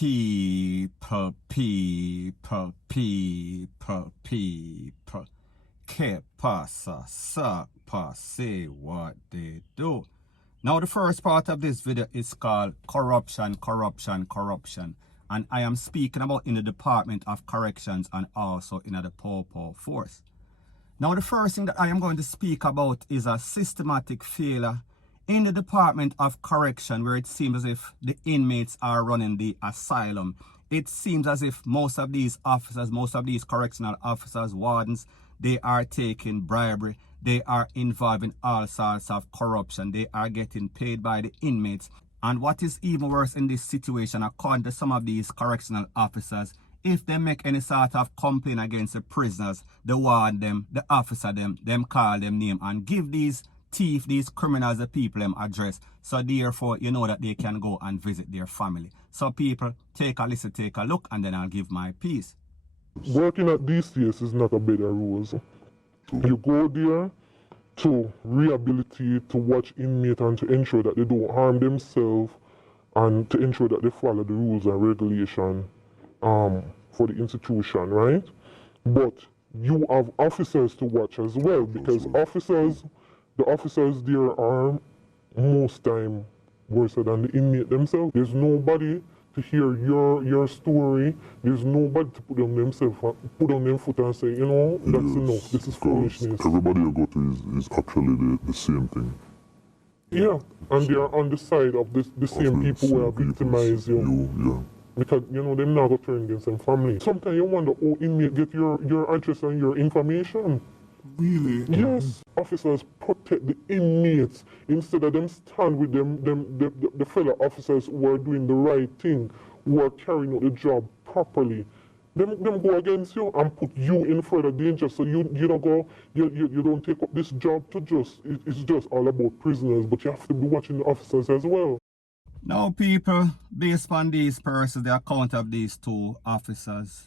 people, que pasa, sapa, say what they do. Now the first part of this video is called corruption. And I am speaking about in the Department of Corrections and also in the Portmore Force. Now the first thing that I am going to speak about is a systematic failure in the Department of Correction, where it seems as if the inmates are running the asylum. It seems as if most of these officers, most of these correctional officers, wardens, they are taking bribery. They are involved in all sorts of corruption. They are getting paid by the inmates. And what is even worse in this situation, according to some of these correctional officers, if they make any sort of complaint against the prisoners, they warn them, the officer them call them name and give these thieves, these criminals, the people them address. So therefore, you know that they can go and visit their family. So people, take a listen, take a look, and then I'll give my piece. Working at DCS is not a bed of roses. You go there to rehabilitate, to watch inmates and to ensure that they don't harm themselves and to ensure that they follow the rules and regulations for the institution, right? But you have officers to watch as well, because the officers there are most time worse than the inmate themselves. There's nobody to hear your story. There's nobody to put on their foot and say, you know, that's enough. This is foolishness. Everybody you go to is actually the same thing. Yeah, and they are on the side of the same people who are victimized you. Yeah. Because, you know, they're not going to turn against their family. Sometimes you wonder how inmates get your address and your information. Really? Yes. Officers protect the inmates instead of them stand with the fellow officers who are doing the right thing, who are carrying out the job properly. Them go against you and put you in further danger. So you don't take up this job to it's just all about prisoners, but you have to be watching the officers as well. Now people, based on these persons, the account of these two officers,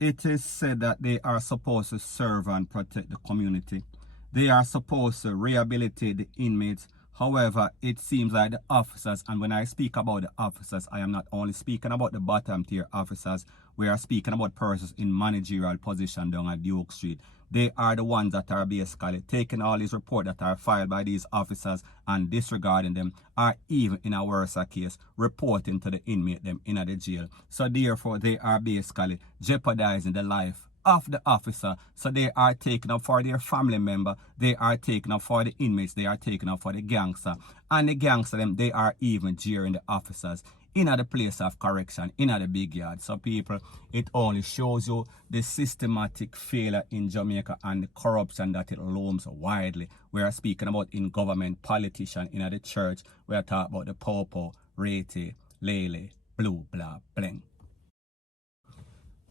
it is said that they are supposed to serve and protect the community. They are supposed to rehabilitate the inmates. However, it seems like the officers, and when I speak about the officers, I am not only speaking about the bottom tier officers, we are speaking about persons in managerial position down at Duke Street. They are the ones that are basically taking all these reports that are filed by these officers and disregarding them, or even in a worse case, reporting to the inmate them in the jail. So therefore, they are basically jeopardizing the life of the officer. So they are taking up for their family member, they are taking up for the inmates, they are taking up for the gangster. And the gangster them, they are even jeering the officers in the place of correction, in the big yard. So people, it only shows you the systematic failure in Jamaica and the corruption that it looms widely. We are speaking about in government, politician, in the church. We are talking about the Popo, Rete, Lele, Blue, Blah, Bling.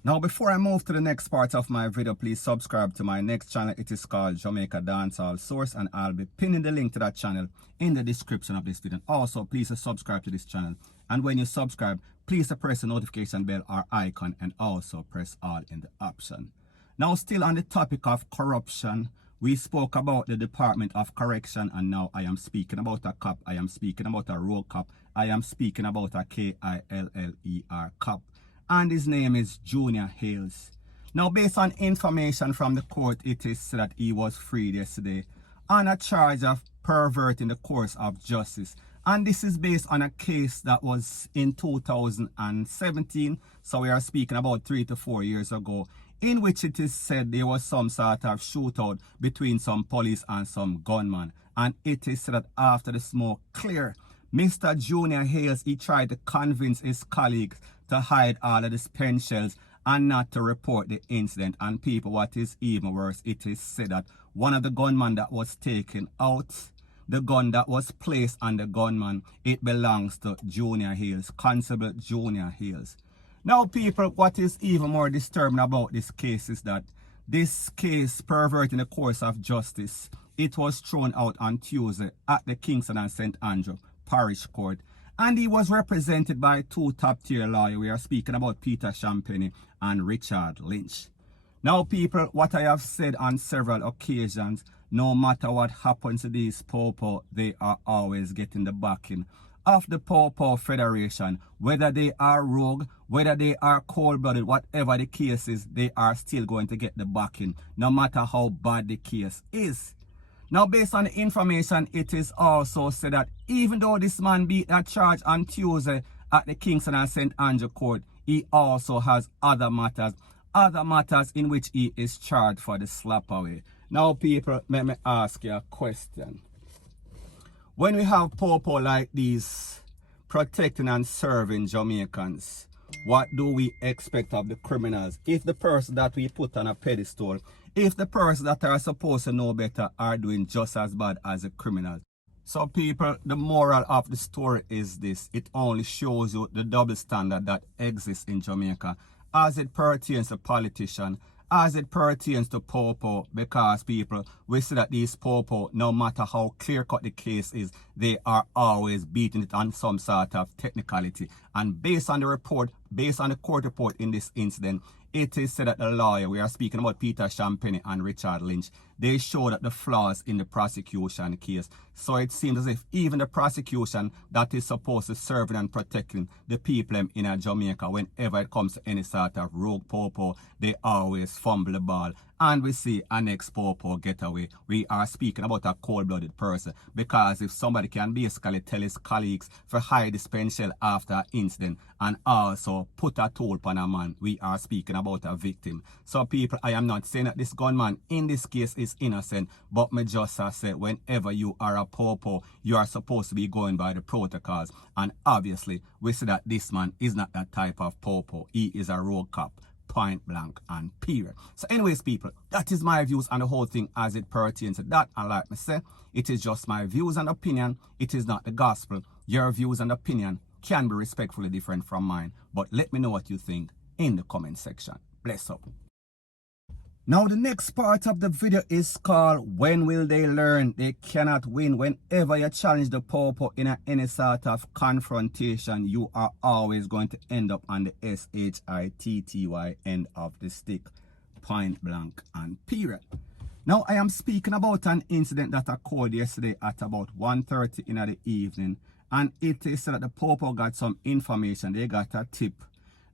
Now, before I move to the next part of my video, please subscribe to my next channel. It is called Jamaica Dancehall Source, and I'll be pinning the link to that channel in the description of this video. Also, please subscribe to this channel. And when you subscribe, please press the notification bell or icon and also press all in the option. Now, still on the topic of corruption, we spoke about the Department of Correction, and now I am speaking about a cop. I am speaking about a road cop. I am speaking about a KILLER cop. And his name is Junior Hales. Now, based on information from the court, it is said that he was freed yesterday on a charge of perverting the course of justice. And this is based on a case that was in 2017, so we are speaking about 3 to 4 years ago, in which it is said there was some sort of shootout between some police and some gunmen. And it is said that after the smoke cleared, Mr. Junior Hales, he tried to convince his colleagues to hide all of the pen shells and not to report the incident. And people, what is even worse, it is said that one of the gunmen that was taken out, the gun that was placed on the gunman, it belongs to Junior Hales, Constable Junior Hales. Now people, what is even more disturbing about this case is that this case, perverting the course of justice, it was thrown out on Tuesday at the Kingston and St. Andrew Parish Court. And he was represented by two top-tier lawyers. We are speaking about Peter Champagne and Richard Lynch. Now, people, what I have said on several occasions, no matter what happens to these popo, they are always getting the backing of the Portmore Federation. Whether they are rogue, whether they are cold-blooded, whatever the case is, they are still going to get the backing, no matter how bad the case is. Now, based on the information, it is also said that even though this man beat that charge on Tuesday at the Kingston and St. Andrew Court, he also has other matters in which he is charged for the slap away. Now, people, let me ask you a question. When we have Portmore like these protecting and serving Jamaicans, what do we expect of the criminals? If the person that we put on a pedestal, if the person that are supposed to know better are doing just as bad as the criminals. So people, the moral of the story is this. It only shows you the double standard that exists in Jamaica as it pertains to politicians, as it pertains to Portmore, because people, we see that these Portmore, no matter how clear-cut the case is, they are always beating it on some sort of technicality. And based on the report, based on the court report in this incident, it is said that the lawyer, we are speaking about Peter Champagne and Richard Lynch, they show that the flaws in the prosecution case. So it seems as if even the prosecution that is supposed to serve and protecting the people in Jamaica, whenever it comes to any sort of rogue Portmore, they always fumble the ball. And we see an ex-Portmore get away. We are speaking about a cold-blooded person, because if somebody can basically tell his colleagues to hide the spent shell after an incident and also put a toll upon a man, we are speaking about a victim. So people, I am not saying that this gunman in this case is innocent, but me just say whenever you are a Portmore, you are supposed to be going by the protocols. And obviously, we see that this man is not that type of Portmore. He is a rogue cop. Point blank and period. So anyways, people, that is my views on the whole thing as it pertains to that. And like me say, it is just my views and opinion. It is not the gospel. Your views and opinion can be respectfully different from mine. But let me know what you think in the comment section. Bless up. Now the next part of the video is called When Will They Learn They Cannot Win? Whenever you challenge the Portmore in any sort of confrontation, you are always going to end up on the SHITTY end of the stick. Point blank and period. Now I am speaking about an incident that occurred yesterday at about 1:30 in the evening. And it is said that the Portmore got some information. They got a tip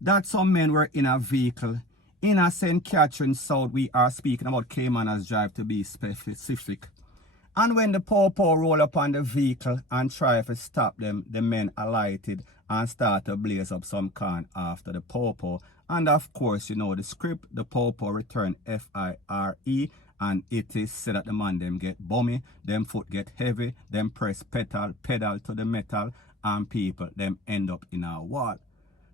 that some men were in a vehicle in a St. Catherine South. We are speaking about Caymanas Drive to be specific. And when the Portmore roll up on the vehicle and try to stop them, the men alighted and started to blaze up some can after the Portmore. And of course, you know the script, the Portmore return FIRE, and it is said that the man them get bummy, them foot get heavy, them press pedal to the metal, and people them end up in a wall.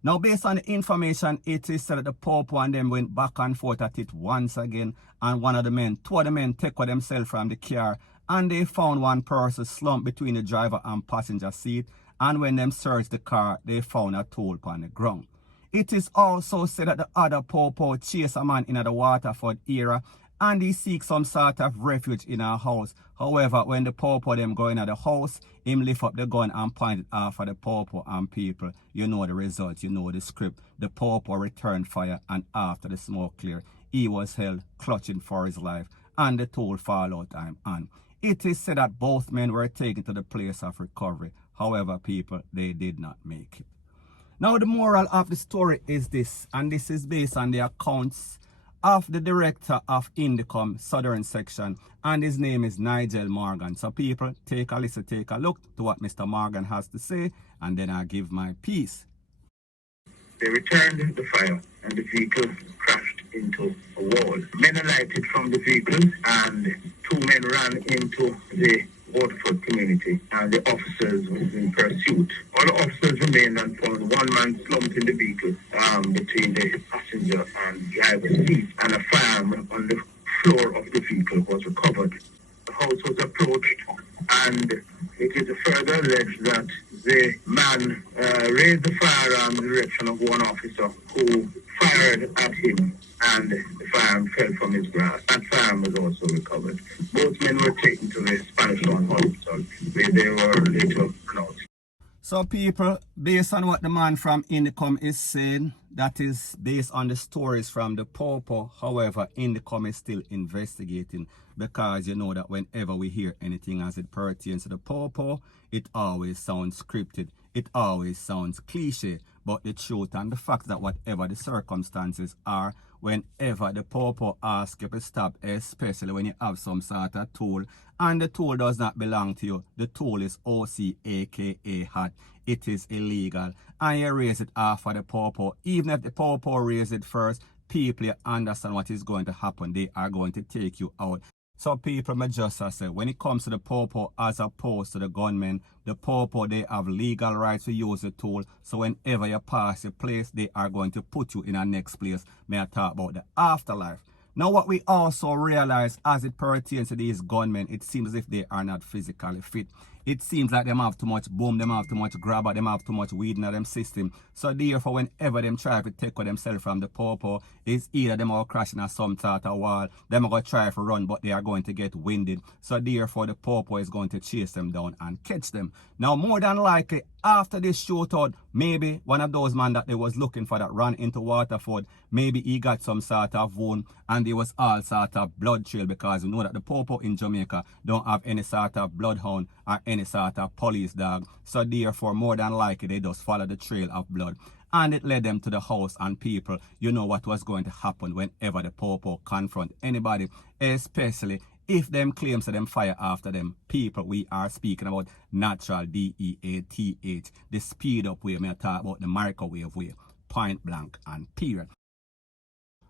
Now, based on the information, it is said that the Portmore and them went back and forth at it once again. And one of the men, two of the men take with themselves from the car. And they found one person slumped between the driver and passenger seat. And when them searched the car, they found a tool on the ground. It is also said that the other Portmore chased a man in the Waterford area, and he seeks some sort of refuge in a house. However, when the Portmore them go in at the house, him lift up the gun and point it off at the Portmore and people. You know the result, you know the script. The Portmore returned fire, and after the smoke cleared, he was held clutching for his life, and the toll fall out time. And it is said that both men were taken to the place of recovery. However, people, they did not make it. Now, the moral of the story is this, and this is based on the accounts of the director of Indicom Southern Section, and his name is Nigel Morgan. So people, take a listen, take a look to what Mr. Morgan has to say, and then I'll give my piece. They returned the fire, and the vehicle crashed into a wall. Men alighted from the vehicle, and two men ran into the Waterford community, and the officers were in pursuit. All the officers remained and found one man slumped in the vehicle between the passenger and driver's seat, and a firearm on the floor of the vehicle was recovered. The house was approached, and it is further alleged that the man raised the firearm in the direction of one officer who fired at him, and the firearm fell from his grasp. That firearm was also recovered. Both men were taken to the Spanish Town Hospital, where they were later pronounced. So people, based on what the man from Indicom is saying, that is based on the stories from the Popo. However, Indicom is still investigating, because you know that whenever we hear anything as it pertains to the Popo, it always sounds scripted. It always sounds cliche. But the truth and the fact that whatever the circumstances are, whenever the Popo asks you to stop, especially when you have some sort of tool, and the tool does not belong to you, the tool is OC, aka hot, it is illegal, and you raise it after the Popo. Even if the Popo raise it first, people understand what is going to happen. They are going to take you out. So people, may just say, when it comes to the Popo as opposed to the gunmen, the Popo, they have legal rights to use the tool. So whenever you pass your place, they are going to put you in a next place. May I talk about the afterlife? Now what we also realize as it pertains to these gunmen, it seems as if they are not physically fit. It seems like them have too much boom, them have too much grabber, them have too much weed in them system. So therefore, whenever them try to take themselves from the Popo, it's either them are crashing at some sort of wall, them are going to try to run, but they are going to get winded. So therefore, the Popo is going to chase them down and catch them. Now, more than likely, after this shootout, maybe one of those men that they was looking for that ran into Waterford, maybe he got some sort of wound, and there was all sort of blood trail, because we know that the Popo in Jamaica don't have any sort of bloodhound or any sort of police dog. So therefore, more than likely, they just follow the trail of blood. And it led them to the house, and people, you know what was going to happen whenever the Popo confront anybody, especially if them claims that them fire after them. People, we are speaking about natural DEATH, the speed up way. May I talk about the microwave way, point blank and period.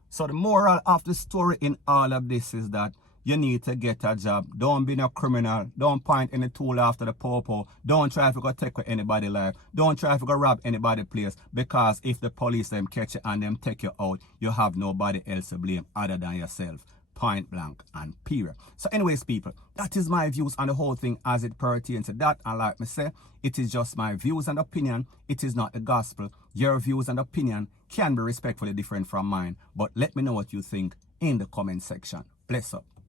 So the moral of the story in all of this is that you need to get a job. Don't be no criminal. Don't point any tool after the Popo. Don't try to go take anybody's life. Don't try to go rob anybody's place. Because if the police them catch you and them take you out, you have nobody else to blame other than yourself. Point blank and period. So anyways, people, that is my views on the whole thing as it pertains to that. And like me say, it is just my views and opinion. It is not the gospel. Your views and opinion can be respectfully different from mine. But let me know what you think in the comment section. Bless up.